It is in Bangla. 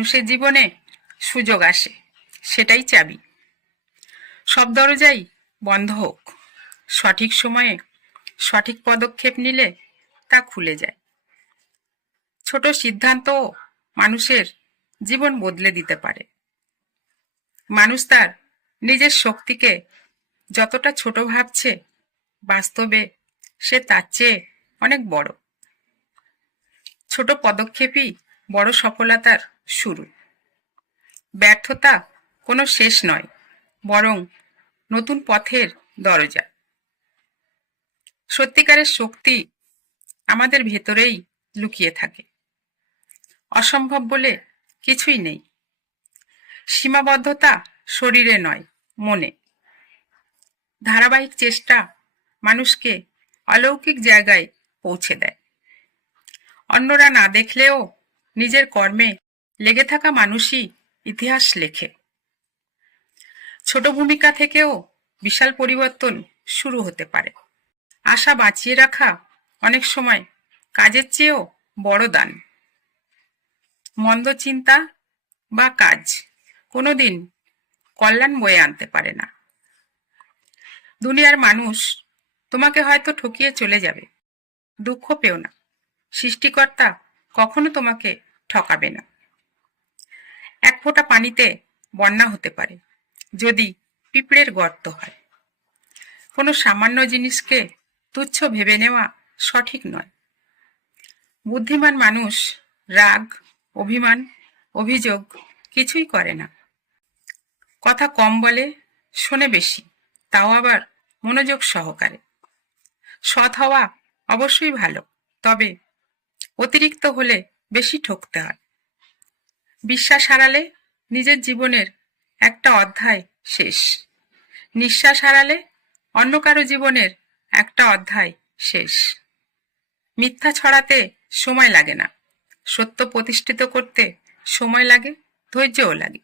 মানুষের জীবনে সুযোগ আসে, সেটাই চাবি। সব দরজাই বন্ধ হোক, সঠিক সময়ে সঠিক পদক্ষেপ নিলে তা খুলে যায়। ছোট সিদ্ধান্তও মানুষের জীবন বদলে দিতে পারে। মানুষ তার নিজের শক্তিকে যতটা ছোট ভাবছে, বাস্তবে সে তার চেয়ে অনেক বড়। ছোট পদক্ষেপই বড় সফলতার শুরু। ব্যর্থতা কোনো শেষ নয়, বরং নতুন পথের দরজা। সত্যিকারের শক্তি আমাদের ভেতরেই লুকিয়ে থাকে। অসম্ভব বলে কিছুই নেই। সীমাবদ্ধতা শরীরে নয়, মনে। ধারাবাহিক চেষ্টা মানুষকে অলৌকিক জায়গায় পৌঁছে দেয়। অন্যরা না দেখলেও নিজের কর্মে লেগে থাকা মানুষই ইতিহাস লেখে। ছোট ভূমিকা থেকেও বিশাল পরিবর্তন শুরু হতে পারে। আশা বাঁচিয়ে রাখা অনেক সময় কাজের চেয়েও বড় দান। মন্দ চিন্তা বা কাজ কোনোদিন কল্যাণ বয়ে আনতে পারে না। দুনিয়ার মানুষ তোমাকে হয়তো ঠকিয়ে চলে যাবে, দুঃখ পেও না। সৃষ্টিকর্তা কখনো তোমাকে ঠকাবে না। এক ফোঁটা পানিতে বন্যা হতে পারে যদি পিঁপড়ের গর্ত হয়। কোনো সামান্য জিনিসকে তুচ্ছ ভেবে নেওয়া সঠিক নয়। বুদ্ধিমান মানুষ রাগ, অভিমান, অভিযোগ কিছুই করে না। কথা কম বলে, শোনে বেশি, তাও আবার মনোযোগ সহকারে। সৎ হওয়া অবশ্যই ভালো, তবে অতিরিক্ত হলে বেশি ঠকতে হয়। বিশ্বাস হারালে নিজের জীবনের একটা অধ্যায় শেষ। নিঃশ্বাস হারালে অন্য কারো জীবনের একটা অধ্যায় শেষ। মিথ্যা ছড়াতে সময় লাগে না, সত্য প্রতিষ্ঠিত করতে সময় লাগে, ধৈর্যও লাগে।